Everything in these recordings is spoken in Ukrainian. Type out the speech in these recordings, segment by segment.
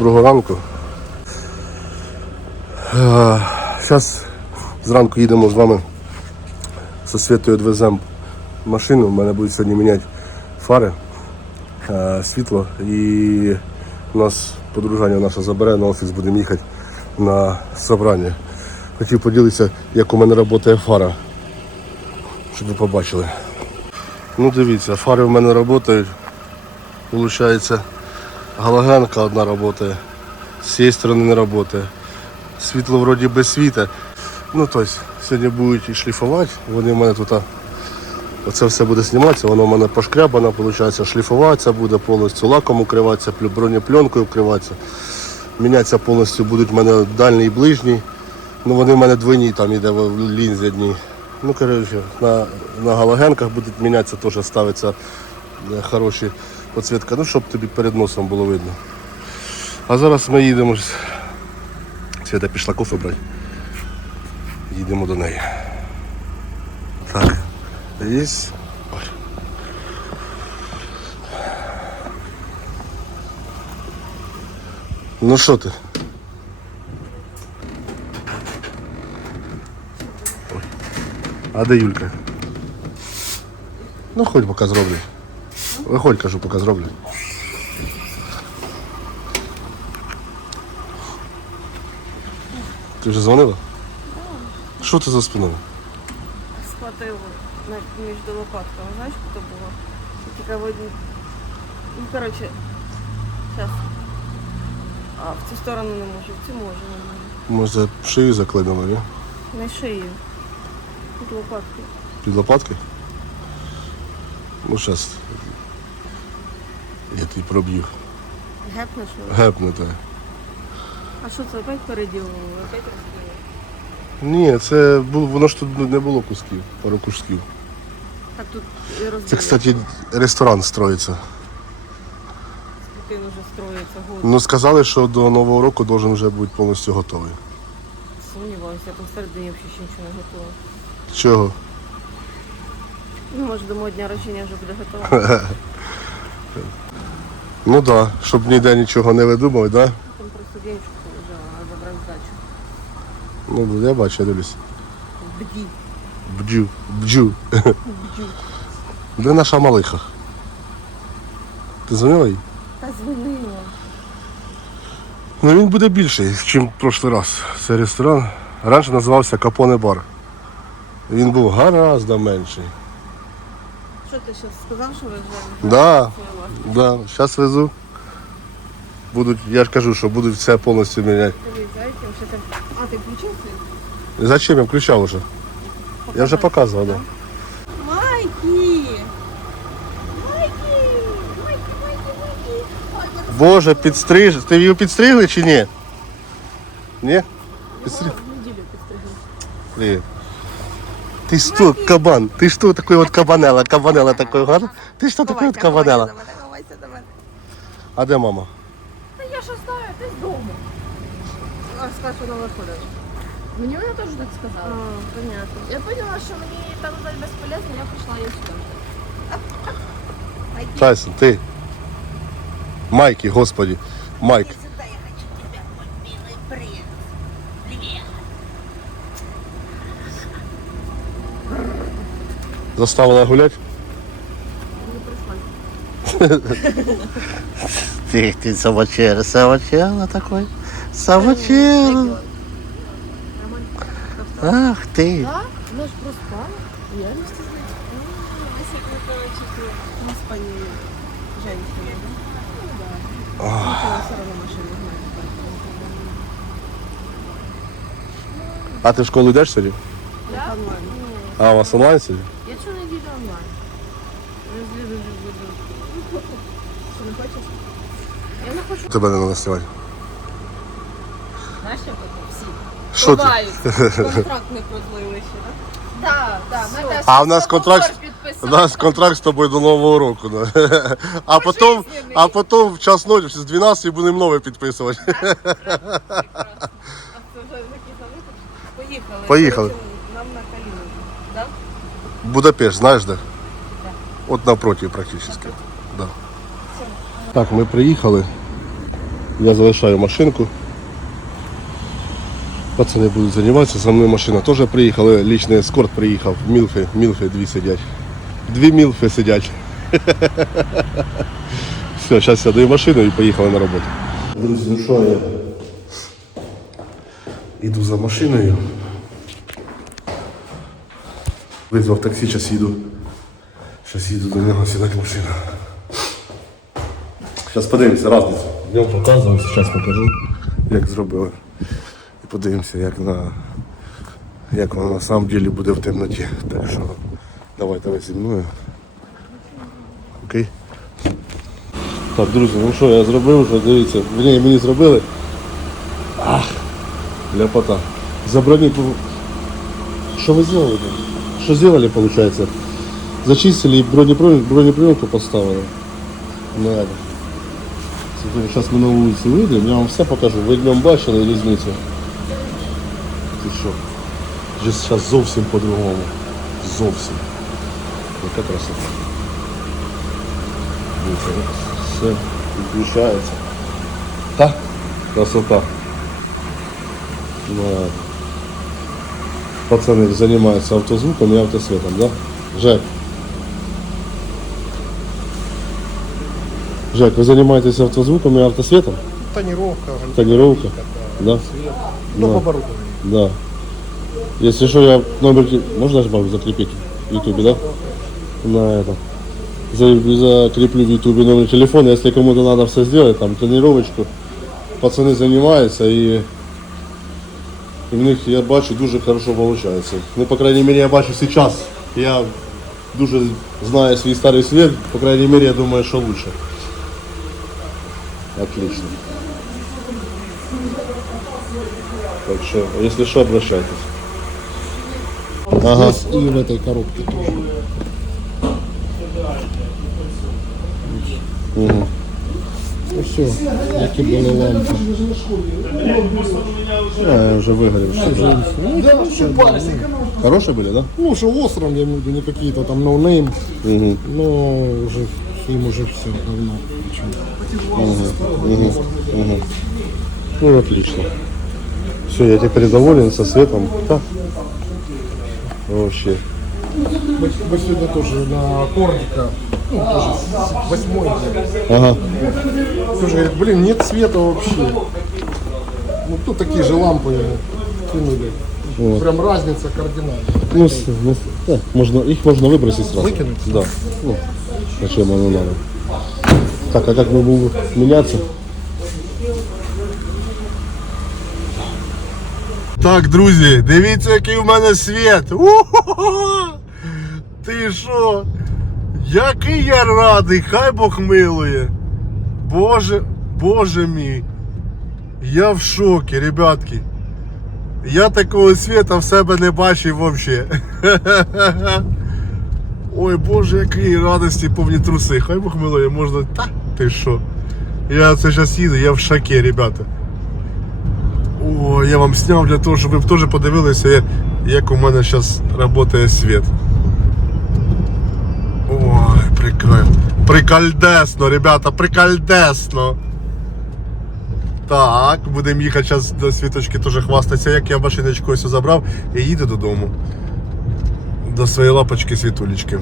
Доброго ранку. Зараз зранку їдемо з вами зі Світою відвеземо машину. У мене будуть сьогодні міняти фари, е, світло. І у нас подружання наше забере на офіс, будемо їхати на собрання. Хотів поділитися, як у мене працює фара, щоб ви побачили. Ну дивіться, фари в мене працюють. Получається, галогенка одна працює, з цієї сторони не працює. Світло вроді без світа. Ну тобто, сьогодні будуть і шліфувати. Вони в мене тут. Оце все буде зніматися, воно в мене пошкрябано, виходить, шліфуватися буде повністю лаком укриватися, бронепленкою вкриватися. Мінятися повністю будуть в мене дальній і ближній. Ну вони в мене двойні, там іде в лінзі одні. Ну, коротше, на, на галогенках будуть мінятися, теж ставиться е, хороші підсвітка, ну, щоб тобі перед носом було видно. А зараз ми їдемо. Свята пішла кофе брати. Їдемо до неї. Так. Є. Ну що ти? Ой. А де Юлька? Ну хоч поки зроблю. Виходь, кажу, поки зроблю. Ти вже дзвонила? Що ти за спиною? схватив на- між лопатками. Знаєш, хто було? І Така одні. Ну, коротше, зараз. А в цю сторону не можу, в цю можу не можу. Може шию заклинула, ні? Не шию. Тут лопатки. Під лопаткою? Ну зараз я тобі проб'ю. Гепне, що? Гепнете. А що це опять переділили? Опять розбили? Ні, це було, воно ж тут не було кусків, пару кусків. Так тут і розбили. Це, кстати, ресторан строїться. Скотин уже строїться, год. Ну сказали, що до Нового року должен вже бути повністю готовий. Сумніваюся, там всередині взагалі ще нічого не готово. Чого? Ну, може, до мого дня рождення вже буде готово. Ну так, да, щоб ніде нічого не видумали, да? Там просто а забрати здачу. Ну, я бачу, я дивлюсь. Бді. Бджу, бджу. Бдю. Де наша малиха? Ти дзвонила їй? Та дзвонила. Ну він буде більший, ніж в прошлий раз. Це ресторан. Раніше називався Капоне Бар. Він був гораздо менший. Що ти зараз сказав, що ви вже Да, да. Зараз везу. Будуть, я ж кажу, що будуть все повністю міняти. А, ти включив? Зачем я включав уже? Я вже показував, да. Майки! Майки! Майки, майки, майки! Боже, підстриж. Ти його підстригли чи ні? Ні? Підстриг. неділю підстригли. Привет. Ты что, кабан? Ты что такой вот кабанела? Кабанела такой, га? Ты что такой вот кабанела? Давай, давай, давай. А де мама? Та я що знаю, ти з дому. А, скажу, вона виходить. Мені вона теж так сказала. А, понятно. Я поняла, що мені там ждать безполезно, я прийшла її сюди. Тайсон, ти. Майки, господи. Майк. Заставила гулять? Ты, ты собачера, собачера такой. Собачера. Ах ты. Так? Вона ж проспала. Я не встигла. Мы сегодня, короче, мы с пани женщиной, да? Ну да. Ну, она все равно машину знает. А ти в школу йдеш сьогодні? Я? Онлайн. А у вас онлайн сьогодні? Хочеш? Я не хочу. Тебе не надо знімати. Знаєш, як ото всі? Що ти? Контракт не продлили ще, так? Так, так. Наташа, А в нас контракт- У нас контракт з тобою до Нового року. Да. А потім, а потім в час ночі з 12 будемо нове підписувати. А це вже такі завити? Поїхали. Поїхали. Нам на коліно. Да? Будапешт, знаєш де? От навпроти практично. Да. Так, ми приїхали. Я залишаю машинку. Пацани будуть займатися, за мною машина теж приїхала, лічний ескорт приїхав, мілфи, мілфи дві сидять. Дві мілфи сидять. Все, зараз сяду в машину і поїхали на роботу. Друзі, ну що я йду за машиною. Визвав таксі, зараз їду. Зараз їду до нього сідати в машину. Зараз подивимося разницю. Днем показував, зараз покажу, як зробили. І подивимося, як на як воно на самом деле буде в темноті. Так що давайте ви зі мною. Окей? Так, друзі, ну що, я зробив вже, дивіться, мені, мені зробили. Ах, ляпота. Заброни. Що ви зробили? Що зробили, виходить? Зачистили і бронепровідку поставили. На это. Зараз ми на вулиці вийдемо, я вам все покажу. Ви днем бачили різницю. Ти що? Вже зараз зовсім по-другому. Зовсім. Яка красота. Дивіться, все відключається. Та? Красота. Ну, ладно. Пацаны занимаются автозвуком и автосветом, да? Жек. Жек, вы занимаетесь автозвуком и автосветом? Тонировка, Тонировка? Да? ну, Да. оборудование. Да. Если что, я номер... те- Можно же могу закрепить в ютубе, да? На это. За- Закреплю в ютубе номер телефона, если кому-то надо все сделать, там тренировочку. Пацаны занимаются и... І в них, я бачу, дуже хорошо виходить. Ну, по крайней мере, я бачу сейчас. Я дуже знаю свій старий світ, по крайней мере, я думаю, що лучше. Отлично. Так что, если что, обращайтесь. Ага. Здесь и в этой коробке тоже. Угу. Ну все, які були лампи. Я уже выгорел. Хорошие были, да? Ну, что остром, я имею в виду, не какие-то там ноунейм, Угу. но уже им уже все давно. Причем. Ну, отлично. Все, я теперь доволен со светом. Да. Вообще. Мы, сегодня тоже на корника, ну, тоже восьмой. Ага. Тоже говорит, блин, нет света вообще. Ну, тут такие же лампы ему кинули. Прям разница кардинальная. Ну, с- ну, да, можно, их можно выбросить сразу. Выкинуть? Да. Ну, зачем оно надо? Так, а как мы будем меняться? Так, друзі, дивіться, який в мене світ. У-ху-ху! Ти що? Який я радий, хай Бог милує. Боже, Боже мій. Я в шокі, ребятки. Я такого світа в себе не бачив взагалі. Ой, Боже, якої радості повні труси. Хай Бог милує, можна. Та ти що? Я це зараз їду, я в шокі, ребята. О, я вам сняв для того, щоб ви теж подивилися, як у мене зараз працює світ. Ой, прикольно. Прикольдесно, ребята, прикольдесно. Так, будемо їхати зараз до світочки теж хвастатися, як я машиночку ось забрав і їду додому. До своєї лапочки світулечки.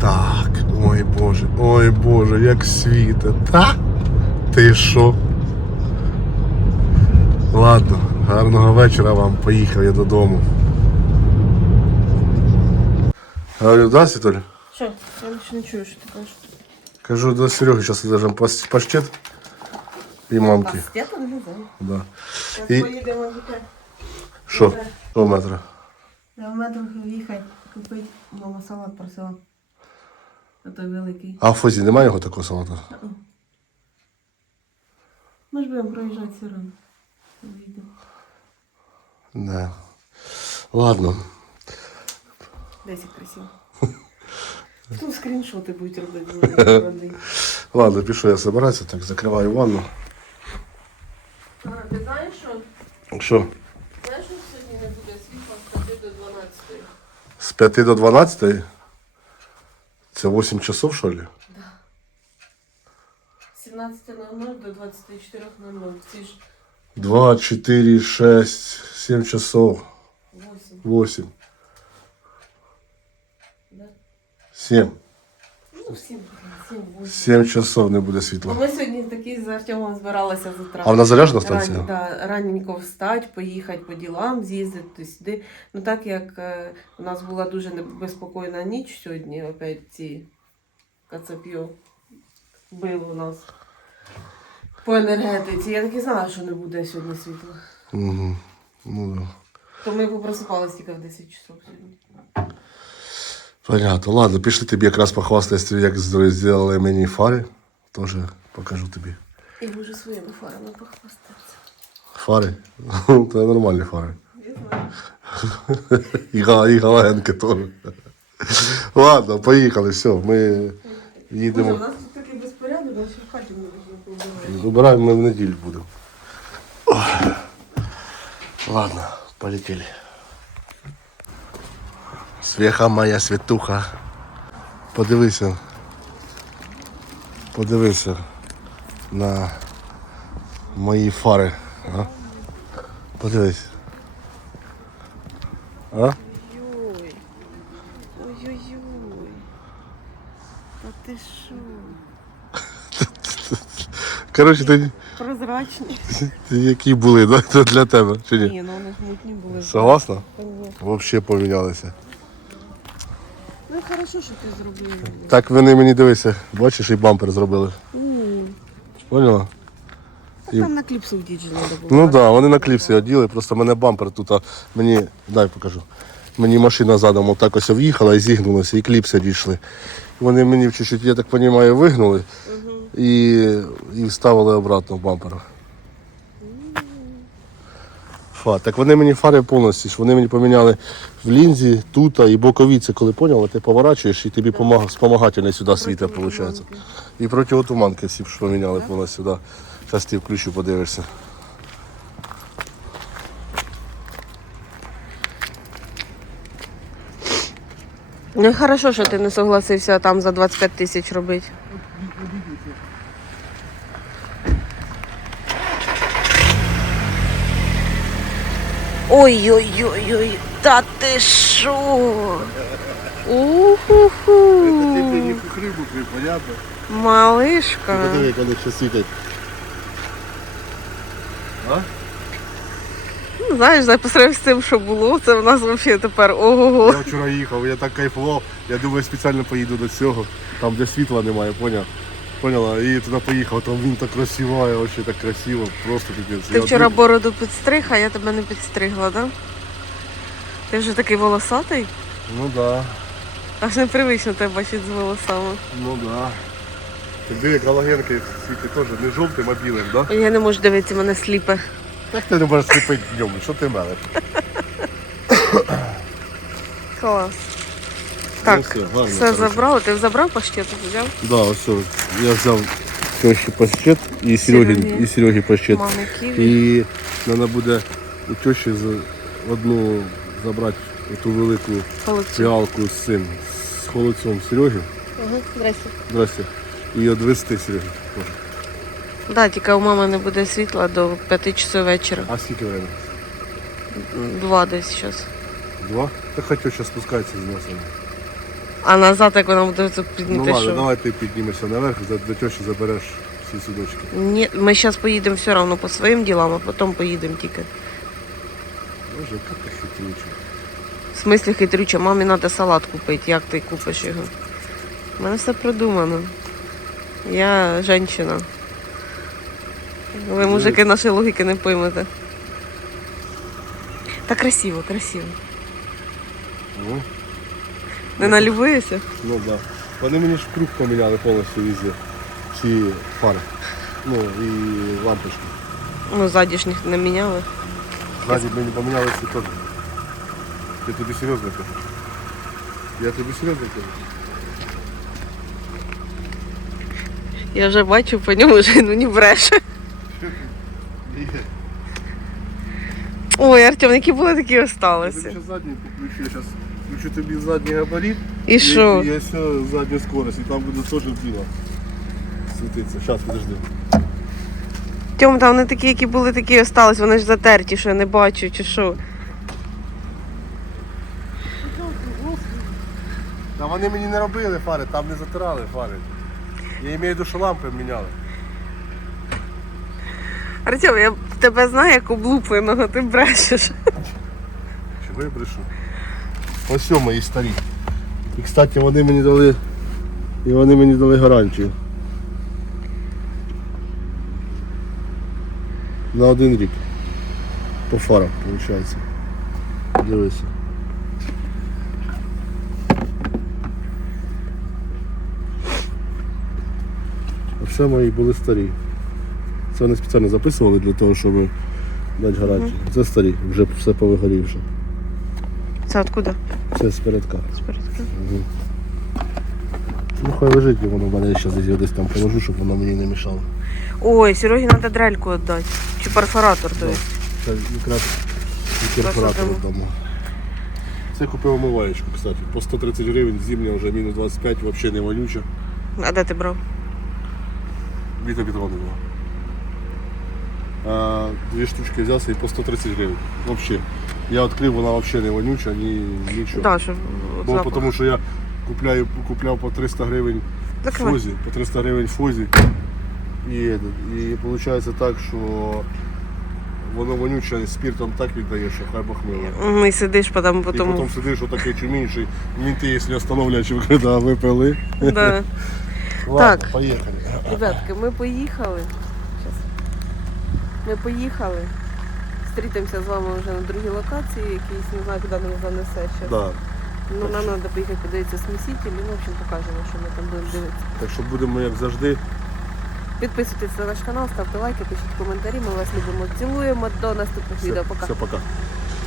Так, ой Боже, ой Боже, як світе. Та? Ти що? Ладно, гарного вечора вам. Поїхав я додому. Говорю, да, Світуль? Що? Я більше не чую, що ти кажеш. Кажу до Сереги, зараз пас- паштет і мамки. Я там. Да. І- поїдемо Що? До метра. Я в метро їхати, купити. Мама салат просила. А той великий. А в Фозі немає його такого салату? Ми ж будемо проїжджати все одно. Не. Ладно. Десь як красиво. Тут скріншоти будуть робити. Ладно, пишу я собираюся, так закриваю ванну. А, Ти знаєш, що? Що? Знаєш, що сьогодні не буде світла з 5 до 12? З 5 до 12? Це 8 часов, що ли? 18.00 до 24.00. Ці ж 2, 4, 6, 7 часов. 8. 8. Да? 7. Ну, 7, 7, 7 часов не буде світла. Ми сьогодні такі з Артемом збиралися з утра. А вона заряджена Ран, станція? да, раненько встати, поїхати по ділам, з'їздити туди-сюди. Ну так як е, у нас була дуже безпокійна ніч сьогодні, опять ці кацап'ю били у нас по енергетиці. Я так і знала, що не буде сьогодні світла. Угу. Ну, да. То ми попросипалися тільки в 10 часов сьогодні. Понятно. Ладно, пішли тобі якраз похвастаюся, як зробили мені фари. Теж покажу тобі. І можу своїми фарами похвастатися. Фари? Це нормальні фари. Я знаю. І, га- і галенки теж. Ладно, поїхали, все. Ми Боже, у їдемо. нас тут такий безпорядок, а ще в хаті не можна побувати. Вибираємо ми в неділю будемо. Ох. Ладно, полетели. Свеха моя святуха. Подивися. Подивися на мої фари. А? Подивись. А? Ой-ой. Ой-ой-ой. Та ти що? Коротше, ти, Прозрачні. ти які були, да? Це для тебе, чи ні? Ні, ну вони ж мутні були. Согласна? Взагалі помінялися. Хорошо, що ти зробив. Так вони мені дивися, бачиш, і бампер зробили. Поняла? І- Там на кліпсу вдіть треба було. Ну так, да, вони на кліпсі оділи, просто мене бампер тут, а мені, дай покажу. Мені машина задом отак ось в'їхала і зігнулася, і кліпси дійшли. Вони мені чуть-чуть, я так розумію, вигнули і, і вставили обратно в бампер. Фа, так вони мені фари повністю, вони мені поміняли в лінзі, тут і бокові, це коли поняла, ти поворачуєш і тобі помаг, спомагательний сюди світло, виходить. І противотуманки всі ж поміняли повністю сюди. Зараз ти включу, подивишся. Ну і хорошо, що ти не согласився там за 25 тисяч робити. Ой-ой-ой-ой, та ти що? Уху-ху. понятно? Малишка. Подиви, як вони ще світять. Ну, знаєш, за по з тим, що було, це в нас взагалі тепер ого-го. Я вчора їхав, я так кайфував. Я думаю, спеціально поїду до цього, там де світла немає, поняв? Поняла? І туди поїхав, там він так красиває, вообще так красиво, просто піпець. Ти Я вчора див- бороду підстриг, а я тебе не підстригла, так? Да? Ти вже такий волосатий? Ну да, Аж непривично тебе бачити з волосами. ну да. Ти диви, галагенки світі теж не жовтим, а білим, да? Я не можу дивитися, мене сліпе. Як ти не можеш сліпити днем? Що ти мелиш? Клас. Так, Ну, все, гарно, все забрав. Ти забрав паштет, взяв? Да, все. Я взяв тещі пащет і Сереги, Сереги. і Сереги пащет. Мами ківі. І треба буде у тещі за- одну забрати ту велику Холодцю. фіалку з цим, з холодцом Сереги. Ага, здрасте. Здрасте. І відвести Сереги. Да, тільки у мами не буде світла до 5 часов вечора. А скільки время? Два десь зараз. Два? Так хай теща спускається з носом. А назад, як вона буде тут Ну підняти, ладно, що? давай ти піднімешся наверх, за- до тещі забереш всі судочки. Ні, ми зараз поїдемо все одно по своїм ділам, а потім поїдемо тільки. Боже, яка ти хитрюча. В смислі хитрюча, мамі треба салат купити, як ти купиш його? У мене все продумано. Я жінка. Ви, мужики, наші логіки не поймете. Та красиво, красиво. Ну, Не налюбуєшся? ну да. Вони мені ж круг поміняли повністю везде. Всі фари. Ну і лампочки. Ну, ніхто не міняли. Ззаді мені поміняли всі теж. Я тобі серйозно кажу. Я тобі серйозно кажу. Я вже бачу по ньому, що він мені бреше. Ой, Артем, які були, такі Я осталися. зараз задній включу, я зараз включу тобі задній габарит. І що? І все задню скорость, і там буде теж біло. світиться. Зараз, підожди. Тьом, там вони такі, які були, такі і остались, вони ж затерті, що я не бачу, чи що. Та вони мені не робили фари, там не затирали фари. Я маю до що лампи міняли. Артем, я тебе знаю як облупленого, ти брешеш. Чи вибрешу? Ось мої старі. І, кстати, вони мені дали. І вони мені дали гарантію. На один рік. По фарам, виходить. Дивися. А все мої були старі. Це вони спеціально записували для того, щоб дати гарантію. Це старі, вже все повигорівше. Це откуда? Це з передка. Спередка. Ну хай лежить і воно в мене я зараз десь там положу, щоб воно мені не мішало. Ой, Серегі треба дрельку віддати. Чи перфоратор, то есть. Це якраз і перфоратор вдома. Це купив омиваєчку, кстати. По 130 гривень, зимня вже мінус 25, взагалі не вонюча. А де ти брав? Віта Петровна. А, дві штучки взявся і по 130 гривень. Взагалі. Я відкрив, вона взагалі не вонюча, ні, нічого. Да, щоб Бо запах. тому що я купляю, купляв по 300 гривень Закривай. Фозі, по 300 гривень Фозі. І, і виходить так, що воно вонюче спиртом так віддає, що хай Бог мило. Мгм, І сидиш потім, І потім. потім сидиш отакий чумінший, мінти, якщо остановлять, що коли випили. Да. Ладно, Так. поїхали. Ребятки, ми поїхали. Ми поїхали. Зустрітимося з вами вже на другій локації, якійсь, не знаю, куди нас занесе ще. Да. Ну, нам треба поїхати подивитися сміситель, і, ми в общем, покажемо, що ми там будемо дивитися. Так що будемо, як завжди. Підписуйтесь на наш канал, ставте лайки, пишіть коментарі. Ми вас любимо, цілуємо. До наступних Все, відео. Пока. все, пока.